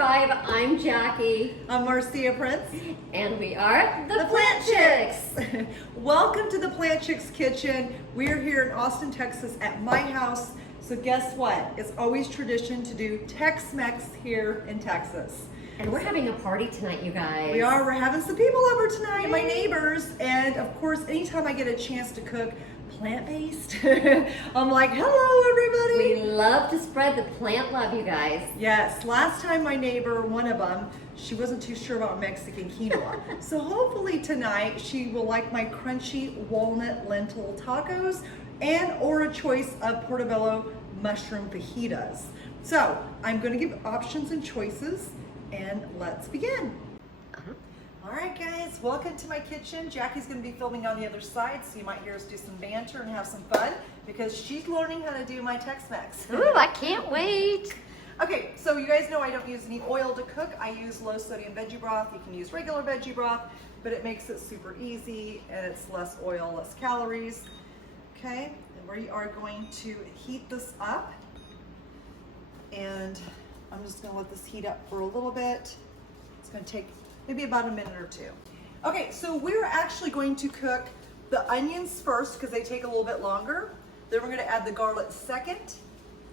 subscribe. I'm Jackie. I'm Marzia Prince. And we are the Plant Chics. Welcome to the Plant Chics kitchen. We're here in Austin, Texas at my house. So guess what? It's always tradition to do Tex-Mex here in Texas. And we're having a party tonight, you guys. We are. We're having some people over tonight, my neighbors. And of course, anytime I get a chance to cook plant-based, I'm like, hello, everybody. We love to spread the plant love, you guys. Yes. Last time my neighbor, one of them, she wasn't too sure about Mexican quinoa. So hopefully tonight she will like my crunchy walnut lentil tacos and or a choice of portobello mushroom fajitas. So I'm going to give options and choices. And let's begin. All right, guys, welcome to my kitchen. Jackie's going to be filming on the other side, so you might hear us do some banter and have some fun because she's learning how to do my Tex-Mex. Ooh, I can't wait. Okay, so you guys know I don't use any oil to cook. I use low sodium veggie broth. You can use regular veggie broth, but it makes it super easy and it's less oil, less calories. Okay, and we are going to heat this up, and I'm just gonna let this heat up for a little bit. It's gonna take maybe about a minute or two. Okay, so we're actually going to cook the onions first because they take a little bit longer. Then we're gonna add the garlic second,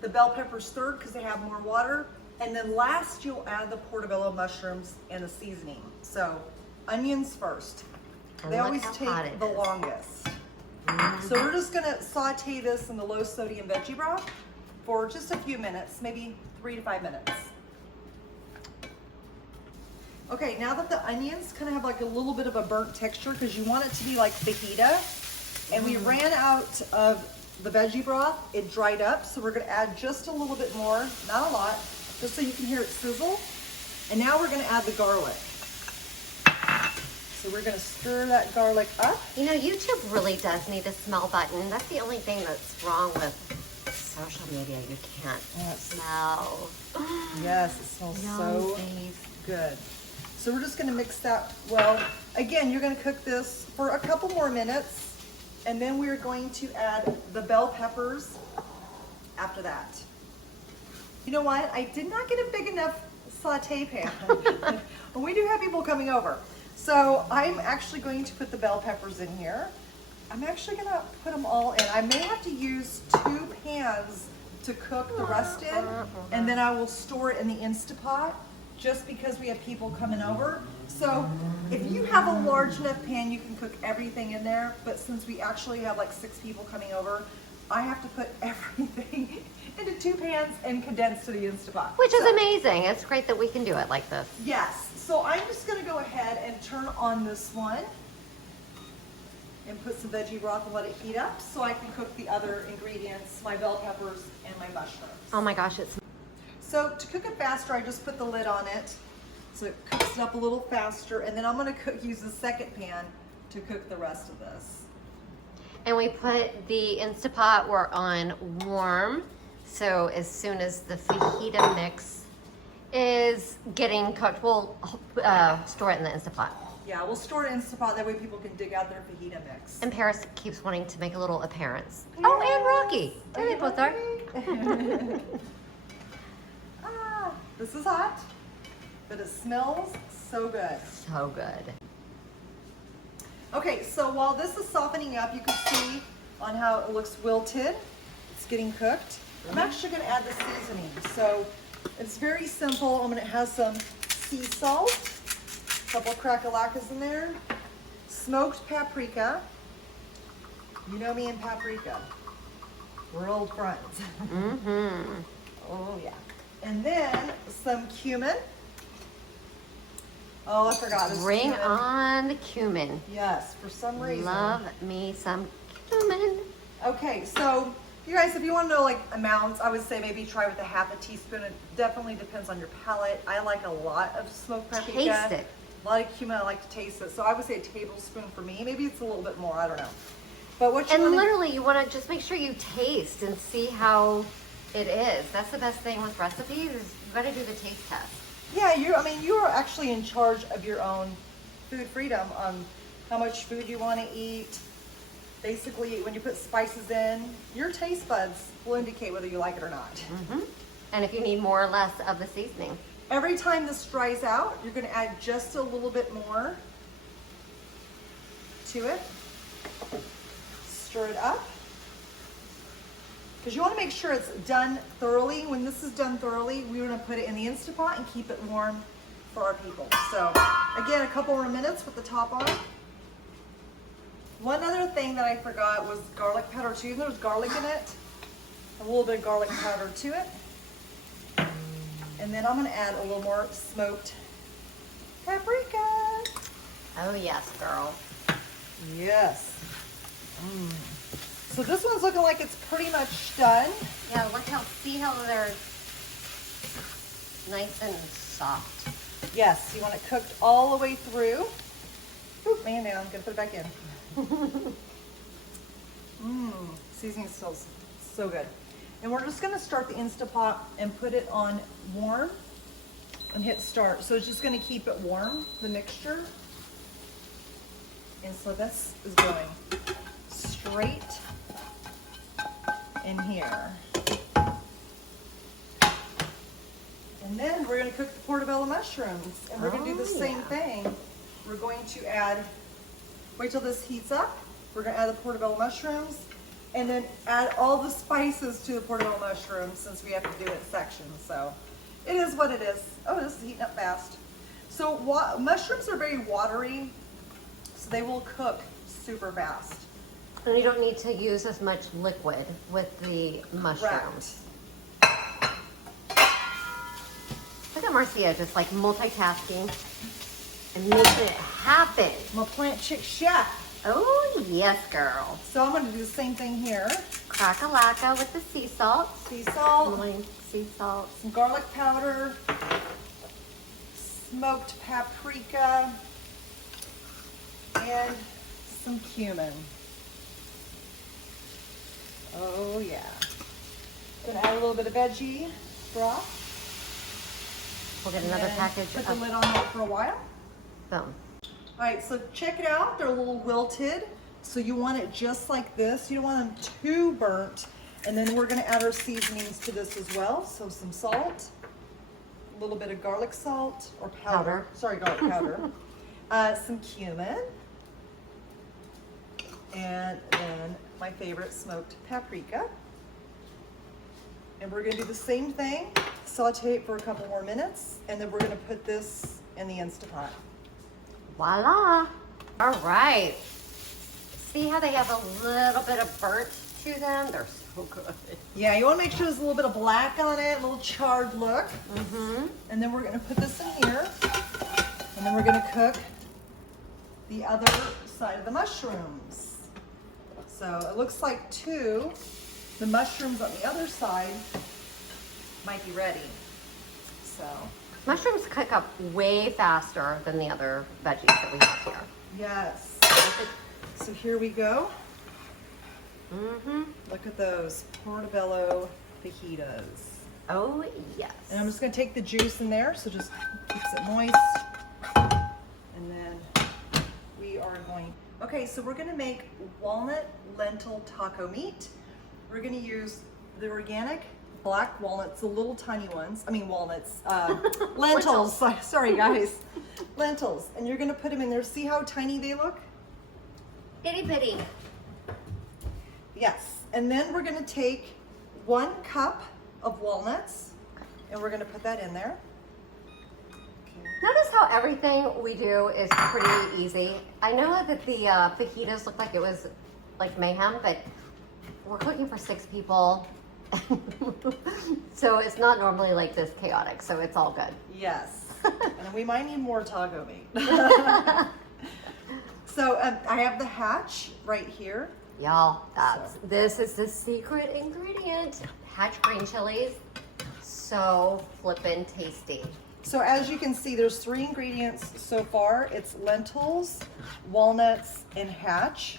the bell peppers third because they have more water, and then last you'll add the portobello mushrooms and the seasoning. So onions first. And they look always how take hot it the is. longest. So we're just gonna saute this in the low sodium veggie broth for just a few minutes, maybe 3 to 5 minutes. Okay, now that the onions kind of have like a little bit of a burnt texture because you want it to be like fajita, and we ran out of the veggie broth, it dried up, so we're gonna add just a little bit more, not a lot, just so you can hear it sizzle. And now we're gonna add the garlic. So we're gonna stir that garlic up. You know, YouTube really does need a smell button. That's the only thing that's wrong with social media. You can't smell. Yes, it smells so Face. good. So we're just gonna mix that well. Again, you're gonna cook this for a couple more minutes, and then we're going to add the bell peppers after that. You know what? I did not get a big enough saute pan. But we do have people coming over. So I'm actually going to put the bell peppers in here. I'm actually gonna put them all in. I may have to use 2 pans to cook the rest in, and then I will store it in the Instapot just because we have people coming over. So if you have a large enough pan, you can cook everything in there, but since we actually have like 6 people coming over, I have to put everything into 2 pans and condense to the Instapot. Which is amazing. It's great that we can do it like this. Yes, so I'm just gonna go ahead and turn on this one and put some veggie broth and let it heat up so I can cook the other ingredients, my bell peppers and my mushrooms. Oh my gosh, it's... So to cook it faster, I just put the lid on it so it cooks it up a little faster, and then I'm gonna use the second pan to cook the rest of this. And we put the Instapot on warm, so as soon as the fajita mix is getting cooked, we'll store it in the Instapot. Yeah, we'll store it in Instapot, that way people can dig out their fajita mix. And Paris keeps wanting to make a little appearance. Yeah. Oh, and Rocky. There they both are. This is hot, but it smells so good. So good. Okay, so while this is softening up, you can see on how it looks wilted. It's getting cooked. I'm actually gonna add the seasoning. So it's very simple. I'm gonna have some sea salt, a couple of crack-a-lackas in there, smoked paprika. You know me and paprika. We're old friends. Mm-hmm. Oh yeah. And then some cumin. Oh, I forgot. This Bring cumin. on the cumin. Yes, for some reason. Love me some cumin. Okay, so you guys, if you want to know like amounts, I would say maybe try with a half a teaspoon. It definitely depends on your palate. I like a lot of smoked paprika. Taste it. A lot of cumin, I like to taste it. So I would say a tablespoon for me. Maybe it's a little bit more, I don't know. But what you And wanna, literally, you want to just make sure you taste and see how it is. That's the best thing with recipes is you got to do the taste test. yeah, you are actually in charge of your own food freedom on how much food you want to eat. Basically, when you put spices in, your taste buds will indicate whether you like it or not. Mm-hmm. And if you need more or less of the seasoning. Every time this dries out, you're gonna add just a little bit more to it. Stir it up. Because you want to make sure it's done thoroughly. When this is done thoroughly, we're going to put it in the Instant Pot and keep it warm for our people. So again, a couple more minutes with the top on. One other thing that I forgot was garlic powder too. There's garlic in it. A little bit of garlic powder to it. And then I'm going to add a little more smoked paprika. Oh yes, girl. Yes. So this one's looking like it's pretty much done. Yeah, see how they're nice and soft. Yes, you want it cooked all the way through. Oop, man down, I'm gonna put it back in. Seasoning smells so good. And we're just gonna start the Instant Pot and put it on warm and hit start. So it's just gonna keep it warm, the mixture. And so this is going straight in here. And then we're gonna cook the portobello mushrooms. And we're gonna do the same thing. We're going to add, wait till this heats up. We're gonna add the portobello mushrooms and then add all the spices to the portobello mushrooms since we have to do it sections. So it is what it is. Oh, this is heating up fast. So mushrooms are very watery, so they will cook super fast. And you don't need to use as much liquid with the mushrooms. Look at Marzia just like multitasking and making it happen. I'm a Plant Chics chef. Oh yes, girl. So I'm gonna do the same thing here. Crack-a-lacka with the sea salt. Sea salt, Sea salt. some garlic powder, smoked paprika, and some cumin. Oh yeah. Gonna add a little bit of veggie broth. We'll get another package Put the of lid on that for a while. boom. All right, so check it out. They're a little wilted. So you want it just like this. You don't want them too burnt. And then we're gonna add our seasonings to this as well. So some salt, a little bit of garlic salt or powder. Sorry, garlic powder. Some cumin. And then my favorite, smoked paprika. And we're gonna do the same thing, saute it for a couple more minutes, and then we're gonna put this in the Instant Pot. Voila. All right. See how they have a little bit of burnt to them? They're so good. Yeah, you wanna make sure there's a little bit of black on it, a little charred look. Mm-hmm. And then we're gonna put this in here, and then we're gonna cook the other side of the mushrooms. So it looks like the mushrooms on the other side might be ready. So Mushrooms cook up way faster than the other veggies that we have here. yes. So here we go. Mm-hmm. Look at those portobello fajitas. Oh, yes. And I'm just gonna take the juice in there, so just keeps it moist. And then we are going, okay, so we're gonna make walnut lentil taco meat. We're gonna use the organic black walnuts, the little tiny ones. I mean walnuts, lentils. Sorry guys, lentils. And you're gonna put them in there. See how tiny they look? Itty bitty. Yes. And then we're gonna take 1 cup of walnuts, and we're gonna put that in there. Notice how everything we do is pretty easy. I know that the fajitas look like it was like mayhem, but we're cooking for 6 people. So it's not normally like this chaotic, so it's all good. Yes. And we might need more taco meat. So I have the hatch right here. Y'all, this is the secret ingredient. Hatch green chilies. So flippin' tasty. So as you can see, there's 3 ingredients so far. It's lentils, walnuts, and hatch.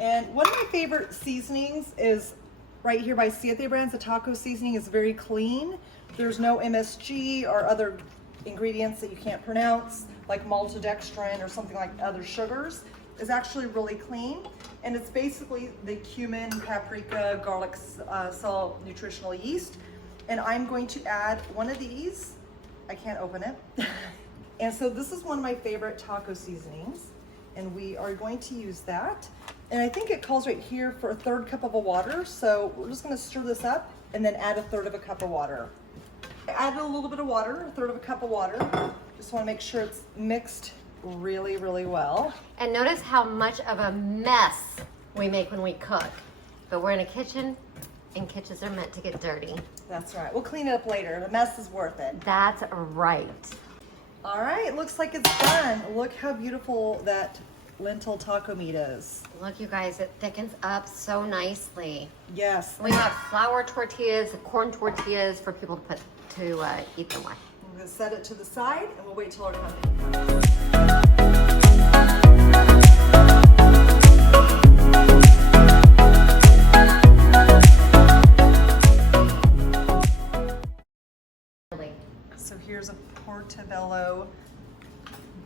And one of my favorite seasonings is right here by Siete Brands. The taco seasoning is very clean. There's no MSG or other ingredients that you can't pronounce, like maltodextrin or something like other sugars. It's actually really clean. And it's basically the cumin, paprika, garlic, salt, nutritional yeast. And I'm going to add one of these I can't open it. And so this is one of my favorite taco seasonings, and we are going to use that. And I think it calls right here for a 1/3 cup of water. So we're just gonna stir this up and then add a 1/3 cup of water. I added a little bit of water, a 1/3 cup of water. Just wanna make sure it's mixed really, really well. And notice how much of a mess we make when we cook. But we're in a kitchen, and kitchens are meant to get dirty. That's right, we'll clean it up later. The mess is worth it. That's right. All right, looks like it's done. Look how beautiful that lentil taco meat is. Look, you guys, it thickens up so nicely. Yes. We have flour tortillas, corn tortillas for people to put to eat them with. I'm gonna set it to the side and we'll wait till our time comes. So here's a portobello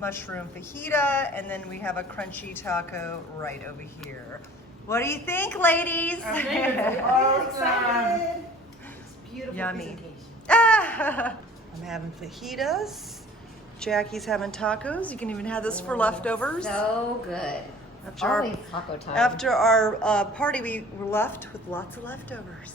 mushroom fajita, and then we have a crunchy taco right over here. What do you think, ladies? All excited. It's beautiful. Yummy. Presentation. I'm having fajitas. Jackie's having tacos. You can even have this for leftovers. So good. After our- Always taco time. After our party, we were left with lots of leftovers.